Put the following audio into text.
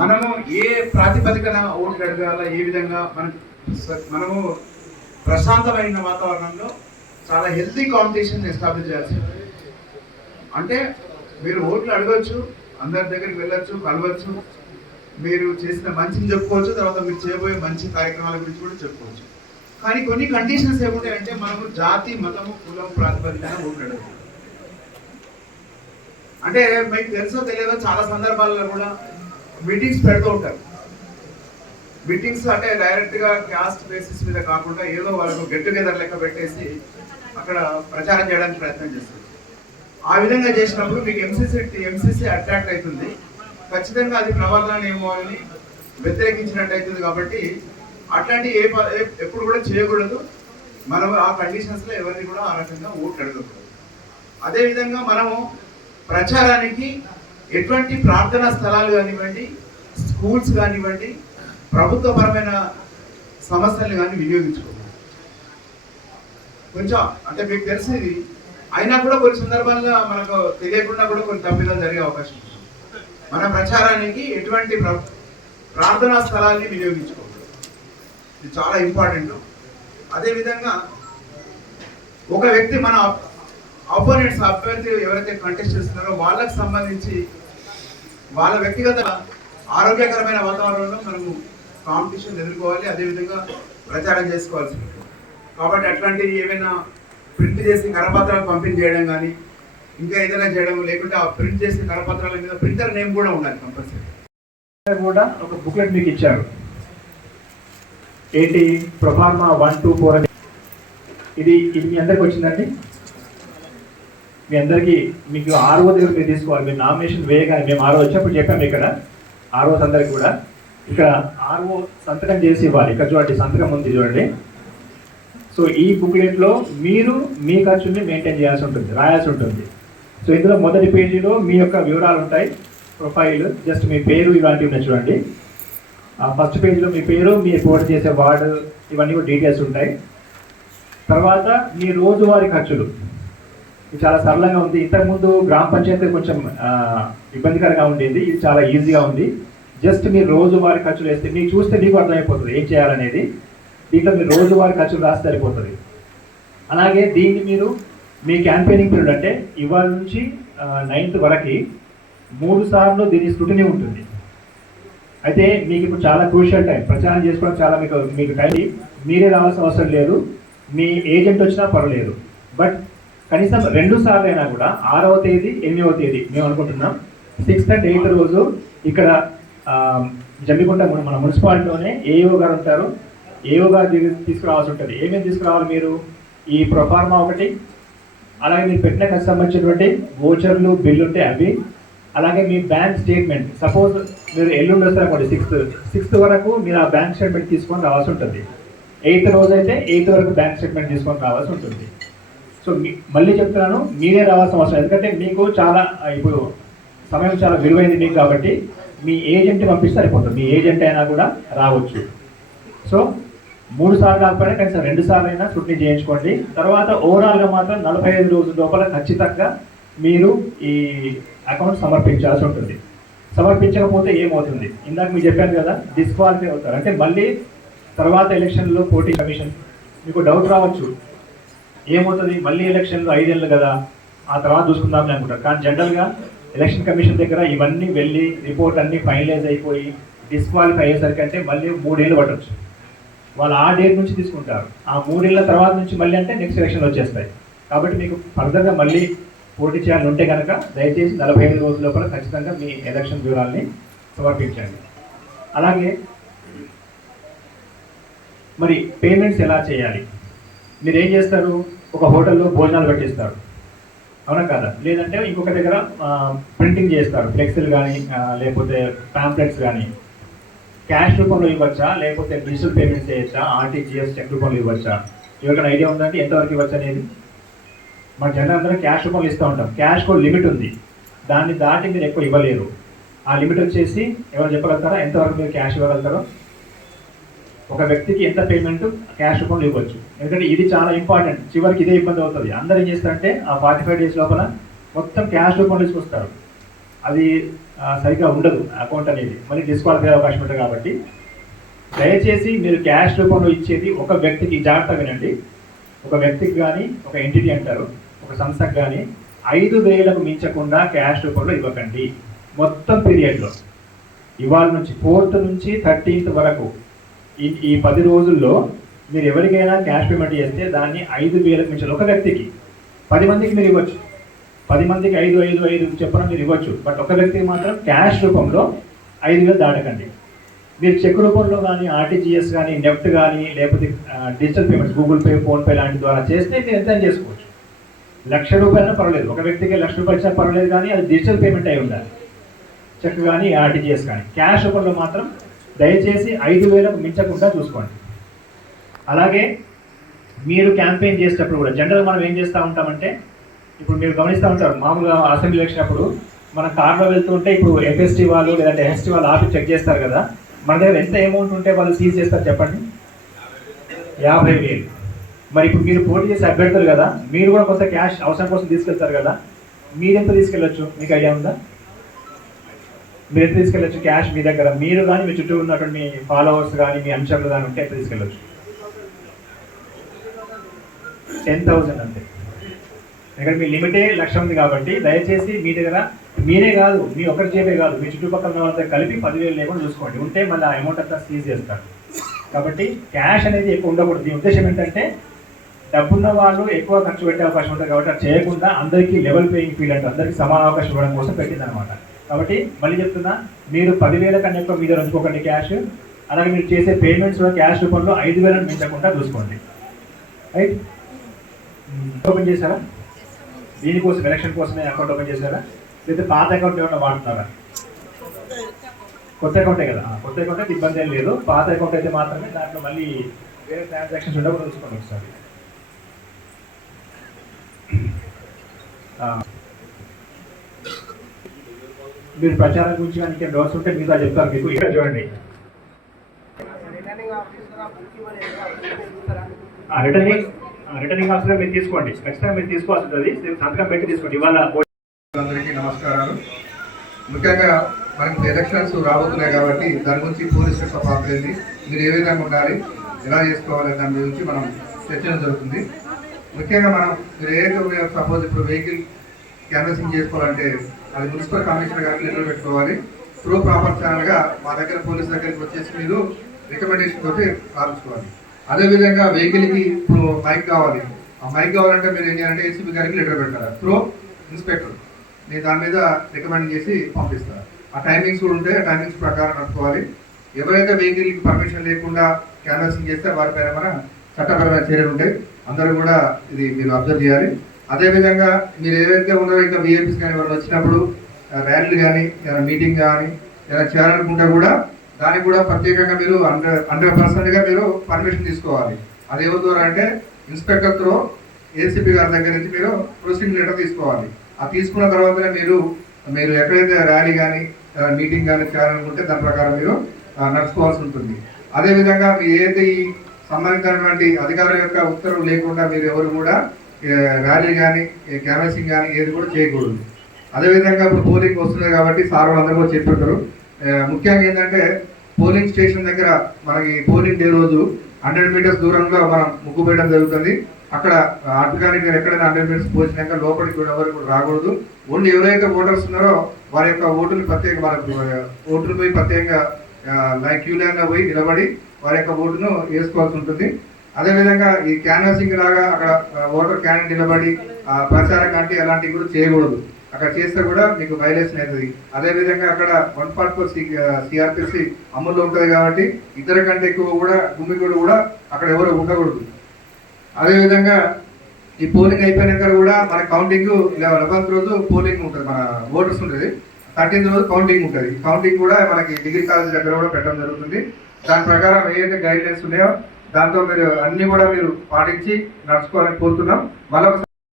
మనము ఏ ప్రాతిపదికన ఓట్లు అడగాల, ఏ విధంగా మనము ప్రశాంతమైన వాతావరణంలో చాలా హెల్తీ కాంపిటీషన్ ఎస్టాబ్లిష్ చేయాల్సి. అంటే మీరు ఓట్లు అడగచ్చు, అందరి దగ్గరికి వెళ్ళొచ్చు, కలవచ్చు, మీరు చేసిన మంచిని చెప్పుకోవచ్చు, తర్వాత మీరు చేయబోయే మంచి కార్యక్రమాల గురించి కూడా చెప్పుకోవచ్చు. కానీ కొన్ని కండిషన్స్ ఏముంటాయంటే మనము జాతి, మతము, కులం ప్రాతిపదికన ఓట్లు అడగదు. అంటే మీకు తెలుసో తెలియదో చాలా సందర్భాల్లో కూడా మీటింగ్స్ పెడుతూ ఉంటారు. మీటింగ్స్ అంటే డైరెక్ట్గా క్యాస్ట్ బేసిస్ మీద కాకుండా ఏదో వాళ్ళకు గెట్ టుగెదర్ లెక్క పెట్టేసి అక్కడ ప్రచారం చేయడానికి ప్రయత్నం చేస్తారు. ఆ విధంగా చేసినప్పుడు మీకు ఎంసీసీ అట్రాక్ట్ అవుతుంది. ఖచ్చితంగా అది ప్రవర్తన ఏమో అని వ్యతిరేకించినట్టు అవుతుంది. కాబట్టి అట్లాంటి ఎప్పుడు కూడా చేయకూడదు. మనం ఆ కండిషన్స్లో ఎవరిని కూడా ఆ రకంగా ఓట్లు అడగకూడదు. అదేవిధంగా మనము ప్రచారానికి ఎటువంటి ప్రార్థనా స్థలాలు కానివ్వండి, స్కూల్స్ కానివ్వండి, ప్రభుత్వపరమైన సమస్యలు కానీ వినియోగించుకోవాలి. కొంచెం అంటే మీకు తెలిసింది అయినా కూడా కొన్ని సందర్భాల్లో మనకు తెలియకుండా కూడా కొన్ని తప్పిదాలు జరిగే అవకాశం ఉంది. మన ప్రచారానికి ఎటువంటి ప్రార్థనా స్థలాల్ని వినియోగించుకోవాలి. ఇది చాలా ఇంపార్టెంట్. అదేవిధంగా ఒక వ్యక్తి మన అపోనెంట్స్, అభ్యర్థి ఎవరైతే కంటెస్ట్ చేస్తున్నారో వాళ్ళకి సంబంధించి వాళ్ళ వ్యక్తిగత ఆరోగ్యకరమైన వాతావరణంలో మనము కాంపిటీషన్ ఎదుర్కోవాలి, అదేవిధంగా ప్రచారం చేసుకోవాల్సి ఉంటుంది. కాబట్టి అట్లాంటివి ఏమైనా ప్రింట్ చేసి కరపత్రాలు పంపిణీ చేయడం కానీ ఇంకా ఏదైనా చేయడం, లేకుంటే ఆ ప్రింట్ చేసిన కరపత్రాల మీద ప్రింటర్ నేమ్ కూడా ఉండాలి కంపల్సరీ. కూడా ఒక బుక్లెట్ మీకు ఇచ్చారు, ఏంటి ప్రొఫార్మా 1, 2, 4 అని. ఇది మీ అందరికి వచ్చిందండి. మీ అందరికీ మీకు ఆర్ఓ దగ్గర మీరు తీసుకోవాలి. మీరు నామినేషన్ వేయగానే మేము ఆర్ఓ వచ్చినప్పుడు చెప్పాము, ఇక్కడ ఆర్ఓస్ అందరికి కూడా ఇక్కడ ఆర్ఓ సంతకం చేసి ఇవ్వాలి. ఇక్కడ చూడండి, సంతకం ఉంది చూడండి. సో ఈ బుక్లెట్లో మీరు మీ ఖర్చుని మెయింటైన్ చేయాల్సి ఉంటుంది, రాయాల్సి ఉంటుంది. సో ఇందులో మొదటి పేజీలో మీ యొక్క వివరాలు ఉంటాయి, ప్రొఫైల్, జస్ట్ మీ పేరు ఇలాంటివి ఉన్నాయి చూడండి. ఫస్ట్ పేజీలో మీ పేరు, మీరు పోటీ చేసే వార్డు, ఇవన్నీ కూడా డీటెయిల్స్ ఉంటాయి. తర్వాత మీ రోజువారీ ఖర్చులు, ఇది చాలా సరళంగా ఉంది. ఇంతకుముందు గ్రామ పంచాయతీ కొంచెం ఇబ్బందికరంగా ఉండేది, ఇది చాలా ఈజీగా ఉంది. జస్ట్ మీరు రోజువారీ ఖర్చులు వేస్తే మీకు చూస్తే మీకు అర్థమైపోతుంది ఏం చేయాలనేది. దీంట్లో మీరు రోజువారీ ఖర్చులు రాస్తే సరిపోతుంది. అలాగే దీన్ని మీరు మీ క్యాంపెయినింగ్ పీరియడ్ అంటే ఇవాళ నుంచి 9th వరకు 3 సార్లు దీని స్క్రూటినీ ఉంటుంది. అయితే మీకు ఇప్పుడు చాలా క్రూషియల్ టైం, ప్రచారం చేసుకోవడం చాలా మీకు టైం. మీరే రావాల్సిన అవసరం లేదు, మీ ఏజెంట్ వచ్చినా పర్వాలేదు. బట్ కనీసం 2 సార్లు అయినా కూడా 6వ తేదీ 8వ తేదీ మేము అనుకుంటున్నాం 6th and 8th రోజు ఇక్కడ జమ్మికుంట మన మున్సిపాలిటీలోనే ఏఓ గారు ఉంటారు. ఏఓ గారు తీసుకురావాల్సి ఉంటుంది. ఏమేమి తీసుకురావాలి మీరు? ఈ ప్రొఫార్మా ఒకటి, అలాగే మీరు పెట్టిన ఖర్చు సంబంధించినటువంటి వోచర్లు, బిల్లు ఉంటే అవి, అలాగే మీ బ్యాంక్ స్టేట్మెంట్. సపోజ్ మీరు ఎల్లుండి వస్తారనుకోండి 6th వరకు మీరు ఆ బ్యాంక్ స్టేట్మెంట్ తీసుకొని రావాల్సి ఉంటుంది. 8th రోజు అయితే 8th వరకు బ్యాంక్ స్టేట్మెంట్ తీసుకొని రావాల్సి ఉంటుంది. సో మళ్ళీ చెప్తున్నాను, మీరే రావాల్సిన అవసరం. ఎందుకంటే మీకు చాలా ఇప్పుడు సమయం చాలా విలువైంది మీకు, కాబట్టి మీ ఏజెంట్ పంపిస్తే సరిపోతుంది. మీ ఏజెంట్ అయినా కూడా రావచ్చు. సో 3 సార్లు కాకపోయినా కనీసం 2 సార్లు అయినా స్క్రూటినీ చేయించుకోండి. తర్వాత ఓవరాల్గా మాత్రం 45 రోజుల లోపల ఖచ్చితంగా మీరు ఈ అకౌంట్ సమర్పించాల్సి ఉంటుంది. సమర్పించకపోతే ఏమవుతుంది? ఇందాక మీకు చెప్పాను కదా, డిస్క్వాలిఫై అవుతారు. అంటే మళ్ళీ తర్వాత ఎలక్షన్లో పోటీ కమిషన్, మీకు డౌట్ రావచ్చు, ఏమవుతుంది మళ్ళీ ఎలక్షన్లు 5 ఏళ్ళు కదా, ఆ తర్వాత చూసుకుందామని అనుకుంటారు. కానీ జనరల్గా ఎలక్షన్ కమిషన్ దగ్గర ఇవన్నీ వెళ్ళి రిపోర్ట్ అన్నీ ఫైనలైజ్ అయిపోయి డిస్క్వాలిఫై అయ్యేసరికి అంటే మళ్ళీ 3 ఏళ్ళు పట్టవచ్చు. వాళ్ళు ఆ డేట్ నుంచి తీసుకుంటారు. ఆ 3 ఏళ్ళ తర్వాత నుంచి మళ్ళీ అంటే నెక్స్ట్ ఎలక్షన్లు వచ్చేస్తాయి. కాబట్టి మీకు ఫర్దర్గా మళ్ళీ పోటీ చేయాలని ఉంటే కనుక దయచేసి 45 రోజుల లోపల ఖచ్చితంగా మీ ఎలక్షన్ వివరాల్ని సమర్పించండి. అలాగే మరి పేమెంట్స్ ఎలా చేయాలి? మీరు ఏం చేస్తారు? ఒక హోటల్లో భోజనాలు పెట్టిస్తారు, అవునా కదా? లేదంటే ఇంకొక దగ్గర ప్రింటింగ్ చేస్తారు, ఫ్లెక్స్లు కానీ లేకపోతే ప్యాంప్లెట్స్ కానీ. క్యాష్ రూపంలో ఇవ్వచ్చా, లేకపోతే డిజిటల్ పేమెంట్స్ చేయొచ్చా, ఆర్టీజీఎస్ చెక్ రూపంలో ఇవ్వచ్చా? ఎవరికైనా ఐడియా ఉందంటే ఎంతవరకు ఇవ్వచ్చు అనేది? మన జనరల్ అందరూ క్యాష్ రూపంలో ఇస్తూ ఉంటాం. క్యాష్కు లిమిట్ ఉంది, దాన్ని దాటి మీరు ఎక్కువ ఇవ్వలేరు. ఆ లిమిట్ వచ్చేసి ఎవరు చెప్పగలుగుతారా ఎంతవరకు మీరు క్యాష్ ఇవ్వగలుగుతారో? ఒక వ్యక్తికి ఎంత పేమెంట్ క్యాష్ రూపంలో ఇవ్వచ్చు. ఎందుకంటే ఇది చాలా ఇంపార్టెంట్. చివరికి ఇదే ఇబ్బంది అవుతుంది. అందరూ ఏం చేస్తారంటే ఆ 45 days లోపల మొత్తం క్యాష్ రూపంలో తీసుకొస్తారు. అది సరిగ్గా ఉండదు అకౌంట్ అనేది, మళ్ళీ డిస్క్వాలిఫై అయ్యే అవకాశం ఉంటుంది. కాబట్టి దయచేసి మీరు క్యాష్ రూపంలో ఇచ్చేది ఒక వ్యక్తికి, జాగ్రత్తగా వినండి, ఒక వ్యక్తికి కానీ ఒక ఎంటిటీ అంటారు, ఒక సంస్థకు కానీ 5,000కు మించకుండా క్యాష్ రూపంలో ఇవ్వకండి. మొత్తం పీరియడ్లో ఇవాళ నుంచి 4th నుంచి 13th వరకు ఈ 10 రోజుల్లో మీరు ఎవరికైనా క్యాష్ పేమెంట్ చేస్తే దాన్ని 5,000కు మించాలి. ఒక వ్యక్తికి 10 మందికి మీరు ఇవ్వచ్చు, 10 మందికి 5 చెప్పిన మీరు ఇవ్వచ్చు. బట్ ఒక వ్యక్తికి మాత్రం క్యాష్ రూపంలో 5,000 దాటకండి. మీరు చెక్ రూపంలో కానీ, ఆర్టీజీఎస్ కానీ, నెఫ్ట్ కానీ, లేకపోతే digital payments Google pay, PhonePe లాంటి ద్వారా చేస్తే మీరు ఎంత చేసుకోవచ్చు. ₹1,00,000 పర్వాలేదు, ఒక వ్యక్తికి ₹1,00,000 ఇచ్చినా పర్వాలేదు, కానీ అది డిజిటల్ పేమెంట్ అయి ఉండాలి, చెక్ కానీ, ఆర్టీజీఎస్ కానీ. క్యాష్ రూపంలో మాత్రం దయచేసి 5,000కు మించకుండా చూసుకోండి. అలాగే మీరు క్యాంపెయిన్ చేసేటప్పుడు కూడా జనరల్ మనం ఏం చేస్తూ ఉంటామంటే, ఇప్పుడు మీరు గమనిస్తూ ఉంటారు, మామూలుగా అసెంబ్లీ ఎలక్షన్ అప్పుడు మన కార్లో వెళ్తుంటే ఇప్పుడు ఎఫ్ఎస్టీ వాళ్ళు లేదంటే ఎస్టీ వాళ్ళు ఆఫీస్ చెక్ చేస్తారు కదా, మన దగ్గర ఎంత అమౌంట్ ఉంటే వాళ్ళు సీజ్ చేస్తారు చెప్పండి? 50,000. మరి ఇప్పుడు మీరు పోటీ చేసే అభ్యర్థులు కదా, మీరు కూడా కొంత క్యాష్ అవసరం కోసం తీసుకెళ్తారు కదా, మీరు ఎంత తీసుకెళ్ళొచ్చు? మీకు ఐడియా ఉందా? మీరు ఎంత తీసుకెళ్ళొచ్చు క్యాష్ మీ దగ్గర? మీరు కానీ మీ చుట్టూ ఉన్నటువంటి మీ ఫాలోవర్స్ కానీ, మీ అంశాలు కానీ ఉంటే ఎంత తీసుకెళ్ళొచ్చు? 10,000 అంతే. ఇక్కడ మీ లిమిటే 1,00,000 ఉంది. కాబట్టి దయచేసి మీ దగ్గర మీరే కాదు, మీ ఒకరి చేపే కాదు, మీ చుట్టుపక్కల ఉన్న వాళ్ళతో కలిపి 10,000 లేకుండా చూసుకోండి. ఉంటే మళ్ళీ ఆ అమౌంట్ అంతా సీజ్ చేస్తారు. కాబట్టి క్యాష్ అనేది ఎక్కువ ఉండకూడదు. దీని ఉద్దేశం ఏంటంటే, డబ్బున్న వాళ్ళు ఎక్కువ ఖర్చు పెట్టే అవకాశం ఉంటుంది. కాబట్టి అది చేయకుండా అందరికీ లెవెల్ పేయింగ్ ఫీల్డ్ అంటే అందరికీ సమాన అవకాశం ఇవ్వడం కోసం పెట్టిందనమాట. కాబట్టి మళ్ళీ చెప్తున్నా, మీరు 10,000 కన్నా ఎక్కువ మీద ఉంచుకోకండి క్యాష్. అలాగే మీరు చేసే పేమెంట్స్ కూడా క్యాష్ రూపంలో 5,000 మించకుండా చూసుకోండి. రైట్? ఓపెన్ చేశారా? దీనికోసం ఎలక్షన్ కోసమే అకౌంట్ ఓపెన్ చేశారా, లేదా పాత అకౌంట్ ఏమన్నా వాడుతున్నారా? కొత్త అకౌంటే కదా. కొత్త అకౌంట్ అయితే ఇబ్బంది ఏం లేదు. పాత అకౌంట్ అయితే మాత్రమే దాంట్లో మళ్ళీ వేరే ట్రాన్సాక్షన్స్ ఉండకుండా చూసుకోండి ఒకసారి. మీరు ప్రచారం గురించి కానీ ఇంకేం డౌట్స్ ఉంటే మీరు చెప్తారు. మీకు ఇక్కడ చూడండి, రిటర్నింగ్ ఆఫీసర్ మీరు తీసుకోండి, ఖచ్చితంగా మీరు తీసుకోవాల్సి ఉంటుంది. సంతకం పెట్టి తీసుకోండి. ఇవాళ అందరికీ నమస్కారాలు. ముఖ్యంగా మనకి ఎలక్షన్స్ రాబోతున్నాయి కాబట్టి దాని గురించి పోలీస్ యొక్క పాత్ర ఏంటి, మీరు ఏ విధంగా ఉండాలి, ఎలా చేసుకోవాలి దాని గురించి మనం చర్చలు జరుగుతుంది. ముఖ్యంగా మీరు ఏదైతే సపోజ్ ఇప్పుడు వెహికల్ క్యాన్వసింగ్ చేసుకోవాలంటే అది మున్సిపల్ కమిషనర్ గారికి లెటర్ పెట్టుకోవాలి. త్రూ ప్రాపర్ ఛానల్గా మా దగ్గర పోలీస్ దగ్గరికి వచ్చేసి మీరు రికమెండేషన్ తోటి రాసుకోవాలి. అదేవిధంగా వెహికల్కి ఇప్పుడు మైక్ కావాలి. ఆ మైక్ కావాలంటే మీరు ఏం చేయాలంటే ఏసీపీ గారికి లెటర్ పెట్టాలి. త్రూ ఇన్స్పెక్టర్ నేను దాని మీద రికమెండ్ చేసి పంపిస్తారు. ఆ టైమింగ్స్ కూడా ఉంటే ఆ టైమింగ్స్ ప్రకారం నడుపుకోవాలి. ఎవరైతే వెహికల్కి పర్మిషన్ లేకుండా క్యాన్వాసింగ్ చేస్తే వారిపైన మన చట్టపరమైన చర్యలు ఉంటాయి. అందరూ కూడా ఇది మీరు అబ్జర్వ్ చేయాలి. అదేవిధంగా మీరు ఏవైతే ఉన్నారో ఇంకా విఐపీస్ కానీ వాళ్ళు వచ్చినప్పుడు ర్యాలీలు కానీ ఏదైనా మీటింగ్ కానీ ఏదైనా చేయాలనుకుంటే కూడా దానికి కూడా ప్రత్యేకంగా మీరు 100% మీరు పర్మిషన్ తీసుకోవాలి. అది ఎవరి ద్వారా అంటే ఇన్స్పెక్టర్ త్రూ ఏసీపీ గారి దగ్గర నుంచి మీరు ప్రొసీడింగ్ లెటర్ తీసుకోవాలి. అది తీసుకున్న తర్వాతనే మీరు ఎక్కడైతే ర్యాలీ కానీ మీటింగ్ కానీ చేయాలనుకుంటే దాని ప్రకారం మీరు నడుచుకోవాల్సి ఉంటుంది. అదేవిధంగా మీరు ఏదైతే ఈ సంబంధించినటువంటి అధికారుల యొక్క ఉత్తర్వులు లేకుండా మీరు ఎవరు కూడా ర్యాలీ కానీ క్యాన్వాసింగ్ కానీ ఏది కూడా చేయకూడదు. అదేవిధంగా ఇప్పుడు పోలింగ్ వస్తుంది కాబట్టి సార్ వాళ్ళందరూ కూడా చెప్తుంటారు. ముఖ్యంగా ఏంటంటే పోలింగ్ స్టేషన్ దగ్గర మనకి పోలింగ్ డే రోజు 100 మీటర్స్ దూరంలో మనం ముగ్గు వేయడం జరుగుతుంది. అక్కడ అటుగాని మీరు ఎక్కడైనా 100 మీటర్స్ పోసినాక లోపలికి కూడా ఎవరు కూడా రాకూడదు. ఓన్లీ ఎవరైతే ఓటర్స్ ఉన్నారో వారి యొక్క ఓటుని ప్రత్యేక ఓటును పోయి ప్రత్యేకంగా క్యూ లైన్ లో పోయి నిలబడి వారి యొక్క ఓటును వేసుకోవాల్సి ఉంటుంది. అదేవిధంగా ఈ క్యాన్వాసింగ్ లాగా అక్కడ ఓటర్ క్యాండిడేట్ నిలబడి ప్రచారం అంటే అలాంటివి కూడా చేయకూడదు. అక్కడ చేస్తే కూడా మీకు వైలేషన్ అవుతుంది. అదేవిధంగా అక్కడ 144 సిఆర్పిసి అమల్లో ఉంటుంది కాబట్టి ఇద్దరు కంటే ఎక్కువ కూడా గుమ్మిగూడు కూడా అక్కడ ఎవరు ఉండకూడదు. అదేవిధంగా ఈ పోలింగ్ అయిపోయినాక కూడా మన కౌంటింగ్ 11th రోజు పోలింగ్ ఉంటుంది, మన ఓటర్స్ ఉంటుంది. 13th రోజు కౌంటింగ్ ఉంటుంది. కౌంటింగ్ కూడా మనకి డిగ్రీ కాలేజ్ దగ్గర కూడా పెట్టడం జరుగుతుంది. దాని ప్రకారం ఏదైతే గైడ్ లైన్స్ ఉన్నాయో దాంతో మీరు అన్ని కూడా మీరు పాటించి నడుచుకోవాలని కోరుతున్నాం. మళ్ళీ